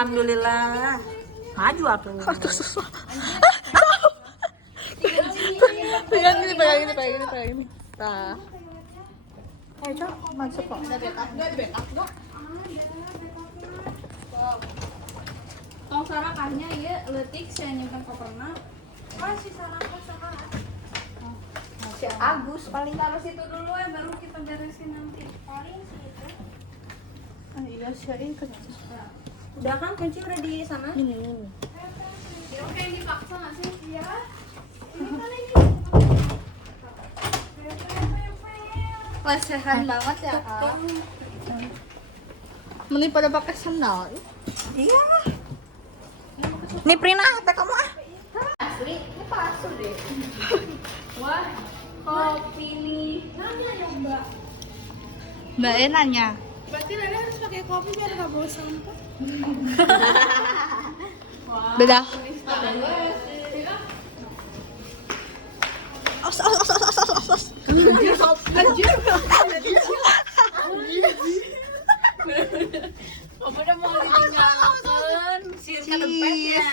Alhamdulillah. Maju atuh. Pegang gini. Nah. Ayo, Cok, masuk kok. Tong sarakannya ya leutik saya nyimpen koperna. Si sarakan sekarang. Si Agus paling Taruh situ dulu ya baru kita beresin nanti. Paling situ. Iya sih kan. udah kan kunci udah di sana. Ini. Ya udah yang dipaksa nggak sih? Iya. Ini kan ini. Lesehan banget ya Kak. Mending pada pakai sandal. Iya. Nih Prina, teh kamu ah. Asli, ini palsu deh. Wah, kopi nih. Nanya ya Mbak. Mbak E nanya. Berarti Lada harus pakai kopi biar nggak bawa sampah. Beda. Kamu udah mau ditinggalkan sih kan tempatnya.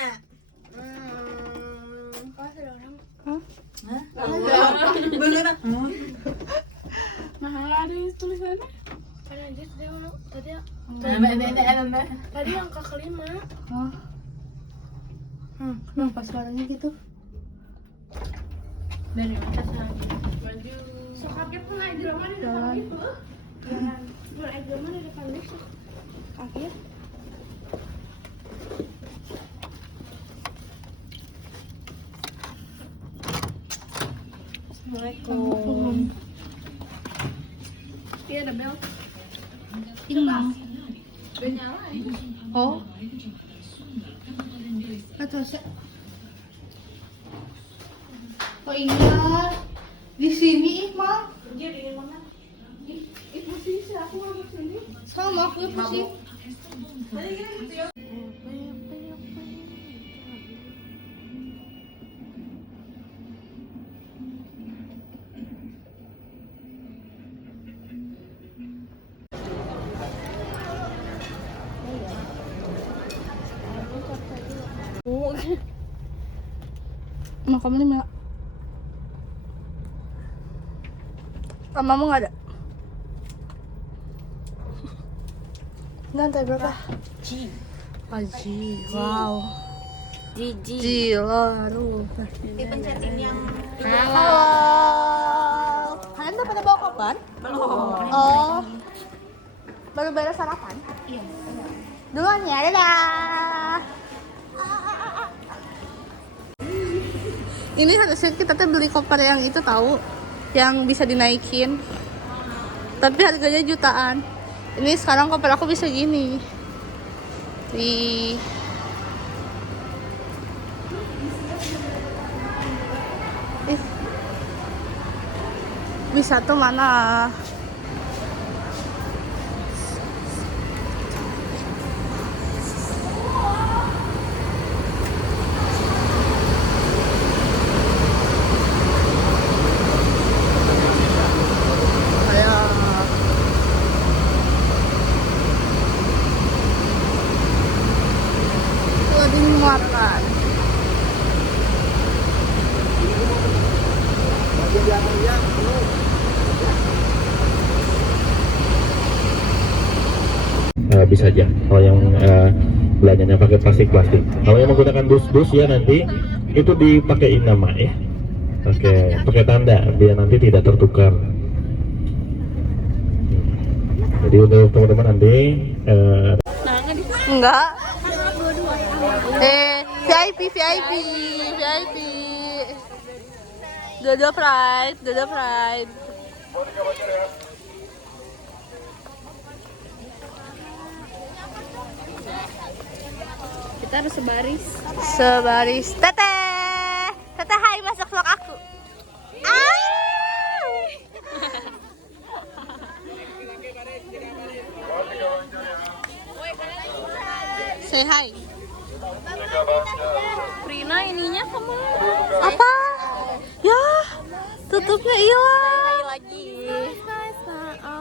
Mahal ada tulisannya. Tadi angka kelima. Kenapa suaranya gitu? Dari mana sana? Baju. Sok kaget pun aja drama di depan gitu. Jangan. Aja drama di depan itu. Kaget. Assalamualaikum. Iya ada bel. Ini. Udah nyala ya. Oh. Atau oh iya. Di sini Mah. Jadi di mana? Di posisi aku mau sini. Sama aku posisi. Tadi kan gitu ya. Kamu nih Mak. Mamamu nggak ada? Lantai berapa? Ji. Haji. Wow. Ji. Gila, aduh. Dipencetin yang Halo. Kalian udah pada bawa kapan? belum. Oh. Baru beres sarapan? Iya. Duluan ya, dadah. Ini harusnya kita tuh beli koper yang itu tahu, yang bisa dinaikin. Tapi harganya jutaan. Ini sekarang koper aku bisa gini. Di bisa tuh mana? Lebih muatan. Bisa aja kalau yang belanjanya pakai plastik. Kalau yang menggunakan dus ya nanti itu dipakein nama ya. Pakai tanda biar nanti tidak tertukar. Jadi untuk teman-teman nanti Enggak. VIP. Dodo Pride. Kita harus Sebaris. Teteh hai masuk vlog aku. Say hi. Prina ininya kamu Apa? Ya, tutupnya hilang. lagi.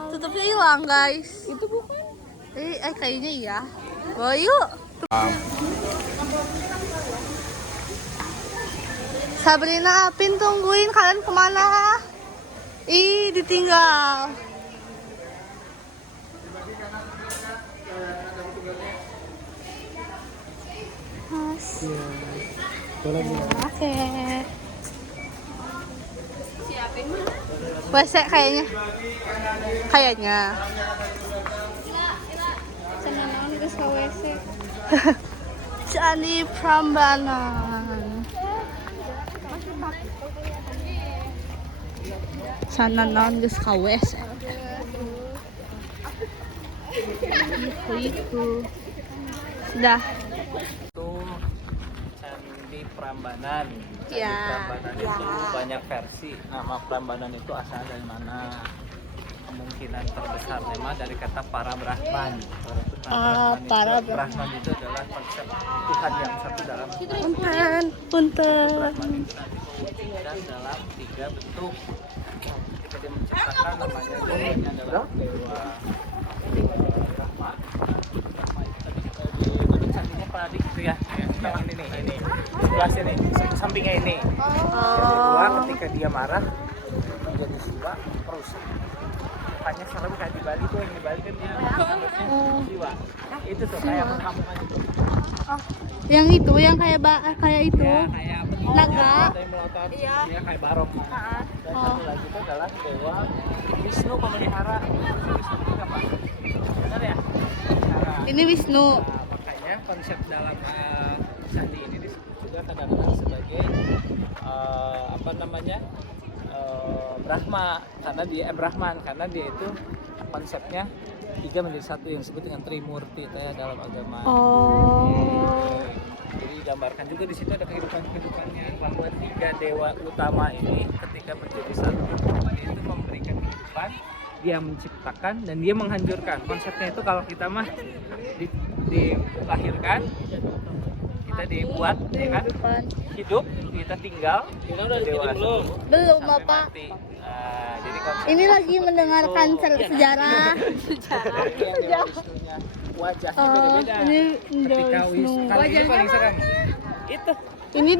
Tutupnya hilang, guys. Itu bukan. Kayaknya iya. Bawa yuk. Sabrina, Apin, tungguin. Kalian kemana? Ih, ditinggal. Mas. Oke. Siapin mana? WC kayaknya. Kayaknya. Sama naon geus ka WC. Candi Prambanan. Sana naon geus ka WC. Iku. Sudah. Itu Candi Prambanan. Candi Ya, Prambanan ya. itu banyak versi. Nama Prambanan itu asal dari mana? Kemungkinan terbesar memang dari kata para Brahman. Para Brahman itu adalah konsep Tuhan yang satu dalam Punten, punten. Brahman itu nanti mewujudkan dalam 3 bentuk. Ketika dia menciptakan namanya dewanya adalah dewa. Brahma. Brahma itu tadi di bentuk candinya paradik itu ya. Yang ini nih, ini. Sebelah sini, sampingnya ini. Yang kedua ketika dia marah menjadi Siwa merusak. Mukanya serem kayak di Bali tuh, yang di Bali kan dia Siwa. Itu tuh kayak perkampungan itu. Yang itu, yang kayak itu. Ya, kayak apa nih? Naga. Ada yang melotot, dia kayak barong. Dan satu lagi itu adalah dewa Wisnu pemelihara. Wisnu itu apa? Benar ya? Pemelihara. Ini Wisnu. Nah, makanya konsep dalam candi ini disebut juga kadang-kadang sebagai apa namanya Brahma, karena dia Brahman, karena dia itu konsepnya 3 menjadi 1 yang disebut dengan Trimurti ya dalam agama. Jadi digambarkan juga di situ ada kehidupannya bahwa 3 dewa utama ini ketika menjadi satu dia itu memberikan kehidupan, dia menciptakan dan dia menghancurkan. Konsepnya itu kalau kita mah dilahirkan, kita dibuat, ya kan? Hidup, kita tinggal, dewasa Belum, sampai Bapak. mati. Nah, jadi konsep Ini lagi mendengarkan sejarah. Wajahnya beda-beda. Ini Ketika Wisnu. kalau ini paling serem. Itu. Ini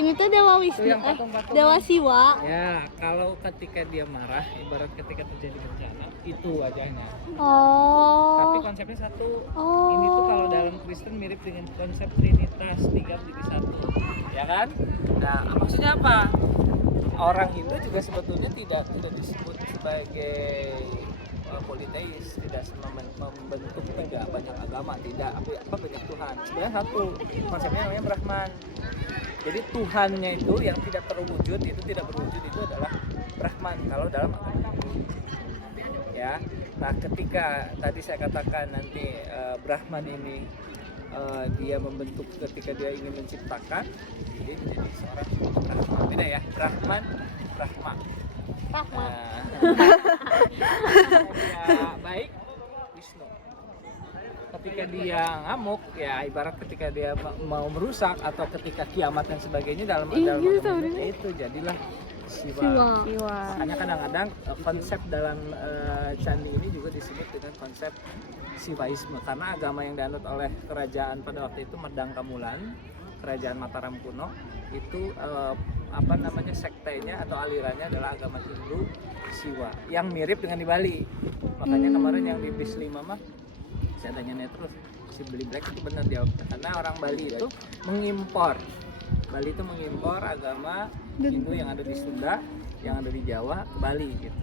ini tuh Dewa Wisnu. Yang patung-patung. Dewa Siwa. Ya, kalau ketika dia marah, ibarat ketika terjadi bencana, itu wajahnya. Tapi Oh. konsepnya satu. Oh. Ini tuh kalau dalam Kristen mirip dengan konsep Trinitas, 3 menjadi 1. Ya kan? Nah, maksudnya apa? Orang Hindu juga sebetulnya tidak disebut sebagai politeis, tidak membentuk 3 banyak agama, tidak apa banyak Tuhan. Sebenarnya satu, konsepnya namanya Brahman. Jadi Tuhannya itu yang tidak terwujud, itu tidak berwujud, itu adalah Brahman kalau dalam agama. Ya. Nah, ketika tadi saya katakan nanti Brahman ini dia membentuk ketika dia ingin menciptakan, dia menjadi seorang Brahma. Beda ya, Brahman, Brahma. Ya, baik, Wisnu. Ketika dia ngamuk, ya ibarat ketika dia mau merusak atau ketika kiamat dan sebagainya dalam itu jadilah Siwa. Makanya kadang-kadang konsep dalam candi ini juga disebut dengan konsep Siwaisme, karena agama yang dianut oleh kerajaan pada waktu itu Medangkamulan, kerajaan Mataram kuno, itu apa namanya sektenya atau alirannya adalah agama Hindu Siwa yang mirip dengan di Bali. Makanya kemarin yang di bis 5 mah saya tanya terus, si Beli Black itu benar dia, karena orang Bali itu mengimpor agama Hindu yang ada di Sunda, yang ada di Jawa ke Bali gitu.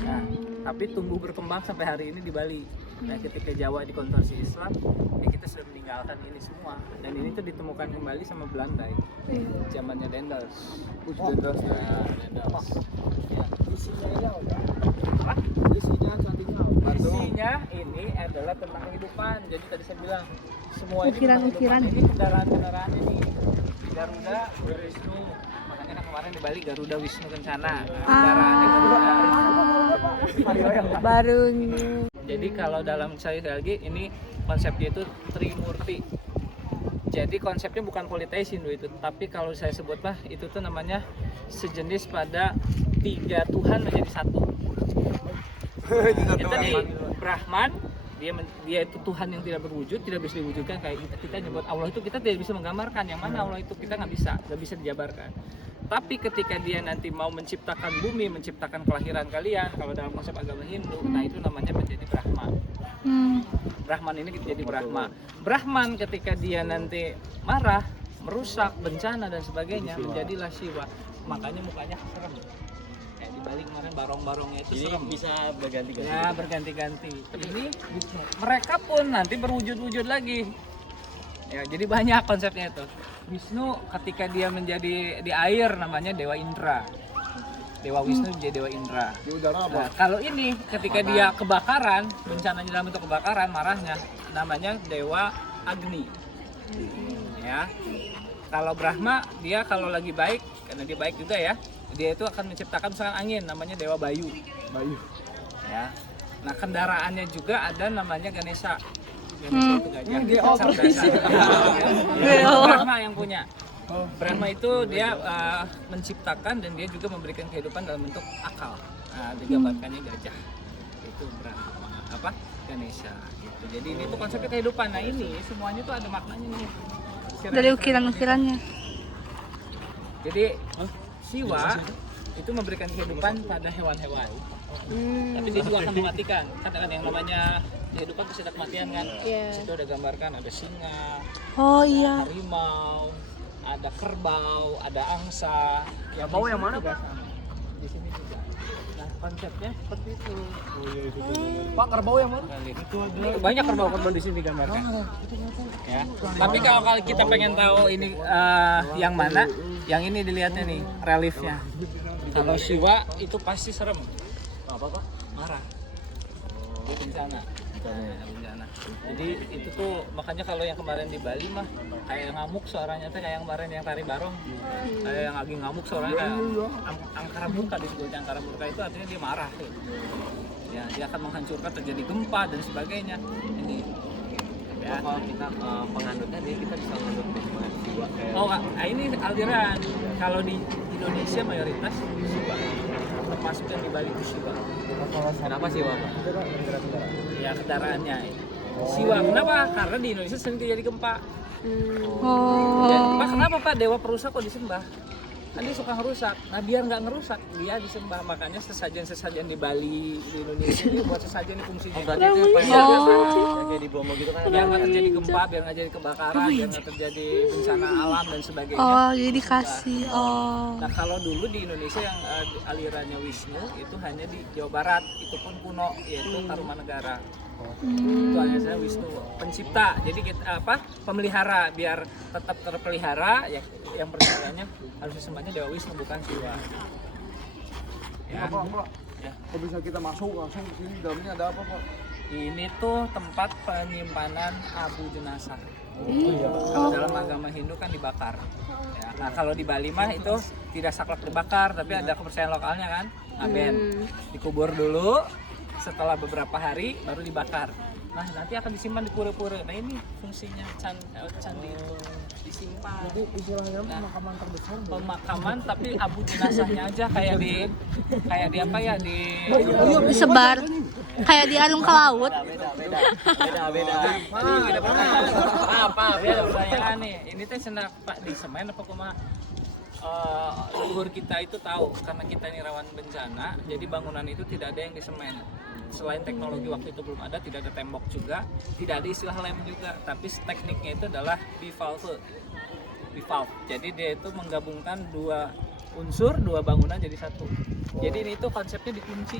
Nah, tapi tumbuh berkembang sampai hari ini di Bali. Nah, ketika Jawa dikonversi Islam, ya kita sudah meninggalkan ini semua. Dan ini tuh ditemukan kembali sama Belanda ya. Zamannya Dendels. Dendels. Ya, isinya ini adalah tentang kehidupan. Jadi tadi saya bilang semua ini Ukiran-ukiran. ini kendaraan-kendaraan ini. Garuda, Wisnu. Makanya kan kemarin di Bali Garuda Wisnu Kencana. Kendaraannya Garuda. Baru. Jadi kalau dalam saya lagi ini konsepnya itu Trimurti. Jadi konsepnya bukan politeis Hindu itu, tapi kalau saya sebut lah itu tuh namanya sejenis pada 3 Tuhan menjadi satu. Itu di Brahman, dia itu Tuhan yang tidak berwujud, tidak bisa diwujudkan. Kayak kita nyebut Allah itu, kita tidak bisa menggambarkan yang mana Allah itu, kita nggak bisa dijabarkan. Tapi ketika dia nanti mau menciptakan bumi, menciptakan kelahiran kalian, kalau dalam konsep agama Hindu, nah itu namanya menjadi Brahman. Brahman ini jadi Brahma. Brahman ketika dia nanti marah, merusak, bencana dan sebagainya, menjadilah Siwa. Makanya mukanya serem. Kayak di balik kemarin barong-barongnya itu serem. Bisa berganti-ganti. Ya, berganti-ganti. Ini mereka pun nanti berwujud-wujud lagi. Ya, jadi banyak konsepnya itu. Wisnu ketika dia menjadi di air namanya Dewa Indra. Dewa Wisnu jadi Dewa Indra. Di udara apa? Nah, kalau ini ketika dia kebakaran, bencananya dalam bentuk kebakaran, marahnya namanya Dewa Agni. Ya. Kalau Brahma dia kalau lagi baik, karena dia baik juga ya, dia itu akan menciptakan misalkan angin, namanya Dewa Bayu. Ya. Nah, kendaraannya juga ada namanya Ganesha. Ganesha itu gajah. Brahma yang punya. Brahma itu dia menciptakan dan dia juga memberikan kehidupan dalam bentuk akal. Nah, digambarkannya gajah. Itu Brahma, Ganesha. Gitu. Jadi ini tuh konsepnya kehidupan. Nah ini semuanya tuh ada maknanya nih. Dari ukiran-ukirannya. Jadi Siwa itu memberikan kehidupan pada hewan-hewan. Tapi dia juga akan mematikan. Kan yang namanya kehidupan pasti ada kematian kan. Situ ada gambarkan ada singa, Oh iya. harimau, ada kerbau, ada angsa. Ya bau yang mana, Pak? Di sini juga. Nah konsepnya seperti itu. Pak, kerbau yang mana? Banyak kerbau-kerbau di sini digambarkan. Ya. Tapi kalau kita pengen tahu ini yang mana, yang ini dilihatnya nih reliefnya. Kalau Siwa itu pasti serem. Apa, Pak? Marah. Dia bencana. Bencana. Jadi itu tuh makanya kalau yang kemarin di Bali mah kayak ngamuk suaranya tuh kayak yang kemarin yang tari barong. Kayak yang lagi ngamuk suaranya kayak angkara murka, disebutnya angkara murka itu artinya dia marah. Ya, dia akan menghancurkan, terjadi gempa dan sebagainya. Ini ya. Kalau kita penganutnya nih, kita bisa menganut Siwa kayak. Oh, ini aliran. Kalau di Indonesia mayoritas Siwa. Termasuk yang di Bali itu Siwa. Kenapa Siwa, Pak? Ya kendaraannya. Siwa kenapa? Karena di Indonesia sering terjadi gempa. Dan, Pak, kenapa Pak Dewa perusak kok disembah? Kan dia suka ngerusak. Nah biar nggak ngerusak dia disembah. Makanya sesajen-sesajen di Bali, di Indonesia ini buat sesajen ini fungsinya. Berarti itu kayak di Bromo gitu kan? Biar nggak terjadi gempa, biar nggak jadi kebakaran, biar nggak terjadi bencana alam dan sebagainya. Oh, jadi dikasih. Oh. Nah kalau dulu di Indonesia yang alirannya Wisnu itu hanya di Jawa Barat, itu pun kuno, yaitu Tarumanegara. Itu alirannya Wisnu, pencipta. Jadi kita pemelihara, biar tetap terpelihara ya, yang percayaannya harus disembahnya Dewa Wisnu bukan Siwa. Ya. Pak. Ya. Kok bisa kita masuk langsung ke sini? Dalamnya ada apa, Pak? Ini tuh tempat penyimpanan abu jenazah. Kalau dalam agama Hindu kan dibakar. Ya, nah kalau di Bali mah itu tidak saklek dibakar, tapi ada kepercayaan lokalnya kan, aben dikubur dulu, setelah beberapa hari baru dibakar. Nah nanti akan disimpan di pura-pura. Nah ini fungsinya candi itu disimpan. Jadi istilahnya pemakaman terbesar. Pemakaman tapi abu jenazahnya aja kayak di apa ya di Disebar. Kayak di alun ke laut. Beda. Apa? Ada pertanyaan nih. Ini teh senang Pak di semen apa kumaha? Leluhur kita itu tahu karena kita ini rawan bencana, jadi bangunan itu tidak ada yang disemen. Selain teknologi waktu itu belum ada, tidak ada tembok juga, tidak ada istilah lem juga, tapi tekniknya itu adalah bivalve. Jadi dia itu menggabungkan dua unsur, dua bangunan jadi satu. Jadi ini itu konsepnya dikunci.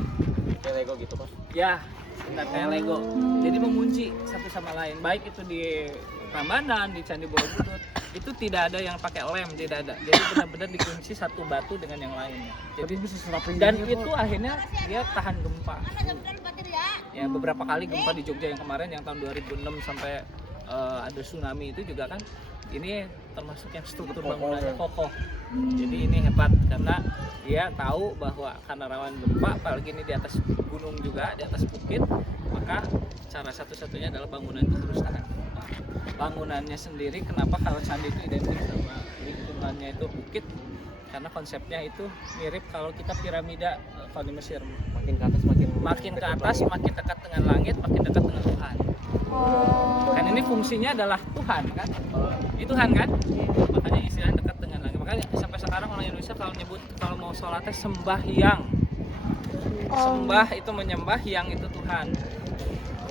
Kayak Lego gitu, Pak? Ya, benar kayak Lego. Jadi mengunci satu sama lain. Baik itu di Prambanan, di Candi Borobudur, itu tidak ada yang pakai lem, tidak ada. Jadi benar-benar dikunci satu batu dengan yang lainnya. Jadi bisa serapin dan itu akhirnya dia tahan gempa. Ya beberapa kali gempa di Jogja yang kemarin yang tahun 2006 sampai ada tsunami itu juga kan. Ini termasuk yang struktur bangunannya kokoh. Jadi ini hebat karena dia tahu bahwa karena rawan gempa, apalagi ini di atas gunung juga, di atas bukit, maka cara satu-satunya adalah bangunan itu harus tahan. Bangunannya sendiri kenapa kalau candi itu identik sama lingkungannya itu bukit? Karena konsepnya itu mirip kalau kita piramida kalau di Mesir. Makin ke atas makin Makin ke atas makin dekat dengan langit, makin dekat dengan Tuhan. Kan ini fungsinya adalah Tuhan kan? Itu Tuhan kan? Makanya istilahnya dekat dengan langit. Makanya sampai sekarang orang Indonesia kalau mau sholatnya sembahyang. Sembah itu menyembah, yang itu Tuhan.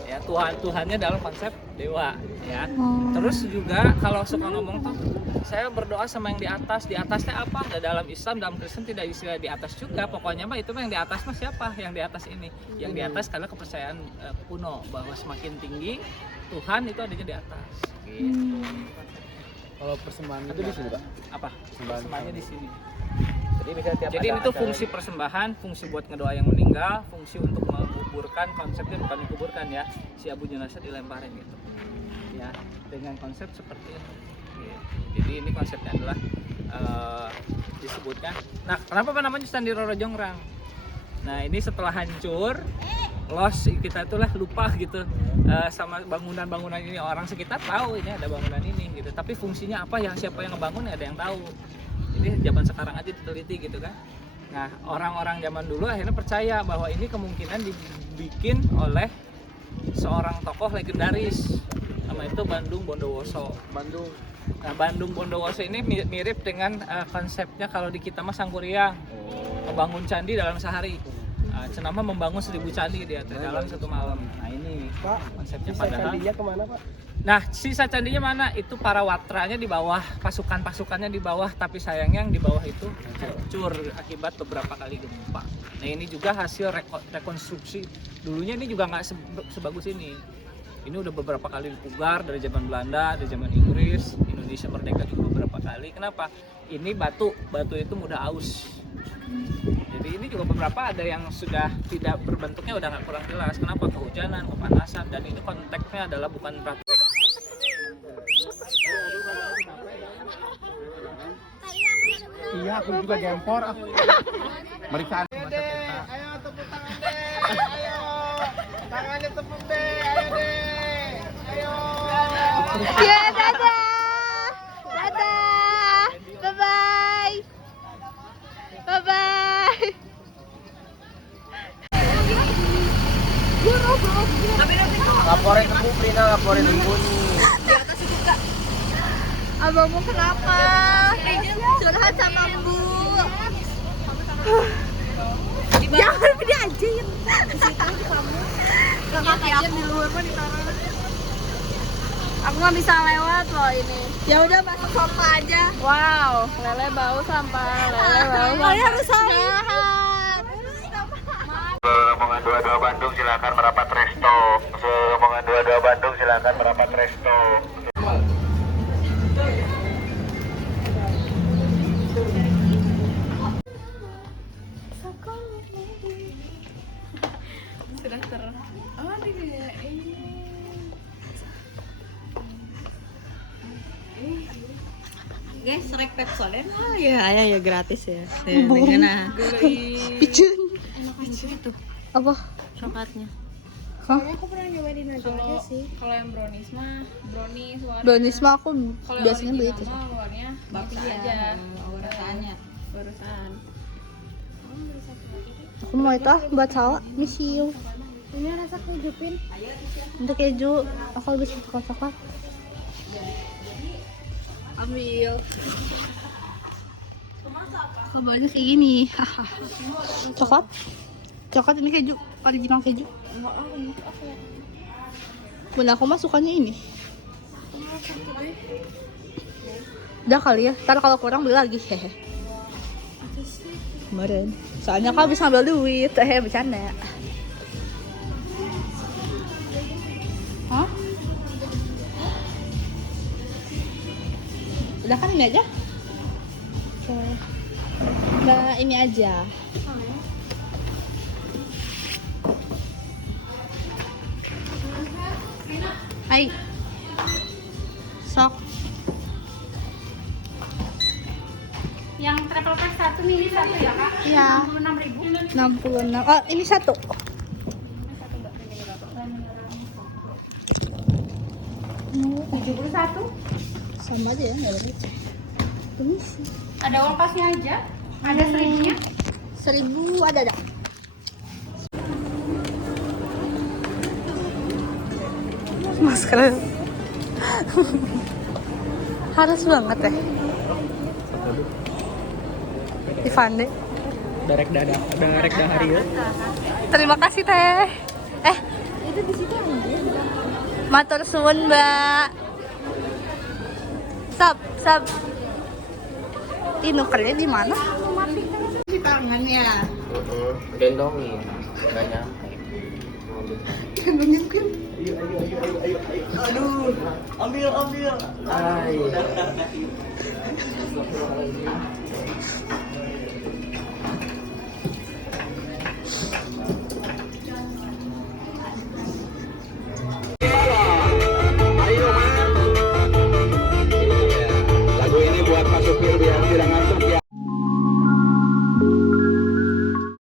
Ya, Tuhannya dalam konsep dewa ya. Terus juga kalau suka ngomong tuh saya berdoa sama yang di atas. Di atasnya apa? Nah, dalam Islam, dalam Kristen tidak istilah di atas juga. Pokoknya mah itu mah yang di atas mah siapa? Yang di atas ini. Yang di atas karena kepercayaan kuno bahwa semakin tinggi Tuhan itu adanya di atas. Gitu. kalau persembahan itu di sini, Pak. Apa? Persembahannya di sini. Jadi Jadi itu fungsi persembahan, fungsi buat ngedoa yang meninggal, fungsi untuk menguburkan, konsepnya bukan dikuburkan ya, si abu jenazah dilemparin gitu. Ya, dengan konsep seperti ini. Gitu. Jadi ini konsepnya adalah disebutkan. Nah, kenapa namanya Candi Roro Jongrang? Nah, ini setelah hancur, lost kita itulah lupa gitu sama bangunan-bangunan ini. Orang sekitar tahu ini ada bangunan ini gitu, tapi fungsinya apa, yang siapa yang ngebangun ya ada yang tahu. Jadi zaman sekarang aja diteliti gitu kan. Nah, orang-orang zaman dulu akhirnya percaya bahwa ini kemungkinan dibikin oleh seorang tokoh legendaris. Nama itu Bandung Bondowoso. Nah, Bandung Bondowoso ini mirip dengan konsepnya kalau di kita mah Sangkuriang. Membangun candi dalam sehari. Cenama membangun 1000 candi dia dalam satu malam. Nah, ini konsepnya padahal. candinya kemana, Pak? Nah, sisa candinya mana? Itu para watranya di bawah, pasukan-pasukannya di bawah, tapi sayangnya yang di bawah itu hancur akibat beberapa kali gempa. Nah, ini juga hasil rekonstruksi. Dulunya ini juga nggak sebagus ini. Ini udah beberapa kali dipugar dari zaman Belanda, dari zaman Inggris, Indonesia merdeka juga beberapa kali. Kenapa? Ini batu itu mudah aus. Jadi ini juga beberapa ada yang sudah tidak berbentuknya, udah nggak kurang jelas. Kenapa? Kehujanan, kepanasan, dan itu konteksnya adalah bukan ratu. Iya, aku juga gempor. Meriksaan. Ayo tepuk tangan deh. Ayo. Tangannya tepuk deh. Ayo deh. Ayo. Ya, dadah. Dadah. Bye-bye. Bye-bye. Laporin ke Bu Prina, laporin ke Bu. Abangmu kenapa? Curhat sama Bu. Jangan pilih aja ya. Kakak aja di luar mah ditaruh. Aku nggak bisa lewat loh ini. Ya udah masuk sampah aja. Wow, lele bau sampah. Lele bau. Lele harus sehat. Rombongan 22 Bandung silakan merapat resto. Rombongan 22 Bandung silakan merapat resto. Guys, rek Pepsodent. Oh ya, ya gratis ya. Dengan Picun. Apa? coklatnya. Hah? Aku pernah nyobain di Nagoya sih. Kalau yang brownies mah warna. Brownies mah aku Kalau biasanya beli itu. original mah luarnya bagus aja. Rasanya. Barusan. Aku mau itu buat salah, misiu. Ini rasa keju pin. Untuk keju, aku lebih suka coklat. Ambil. Kabarnya kayak gini. Coklat? Coklat ini keju, original keju. Bunda aku mah sukanya ini. Udah kali ya, ntar kalau kurang beli lagi. Hehe. Kemarin. Soalnya aku habis ngambil duit. Bercanda. Hah? Udah kan ini aja? Nah ini aja. Hai. Sok. Yang triple pack 1 mili 1 ya kak? Iya. 66.000. 66. Oh ini satu. Oh, 71. Sama aja ya, nggak lebih. Permisi. Ada uang pasnya aja. Ada 1.000-nya. 1000 ada. Masker. Harus banget ya. Ivande. Darek dahari ya. Terima kasih teh. Itu di situ aja. Matur suwun, Mbak. Sab. Ini nukernya di mana? Di tangannya. Gendongin, nggak nyampe. Gendongin kan. Aduh, ambil. Ay.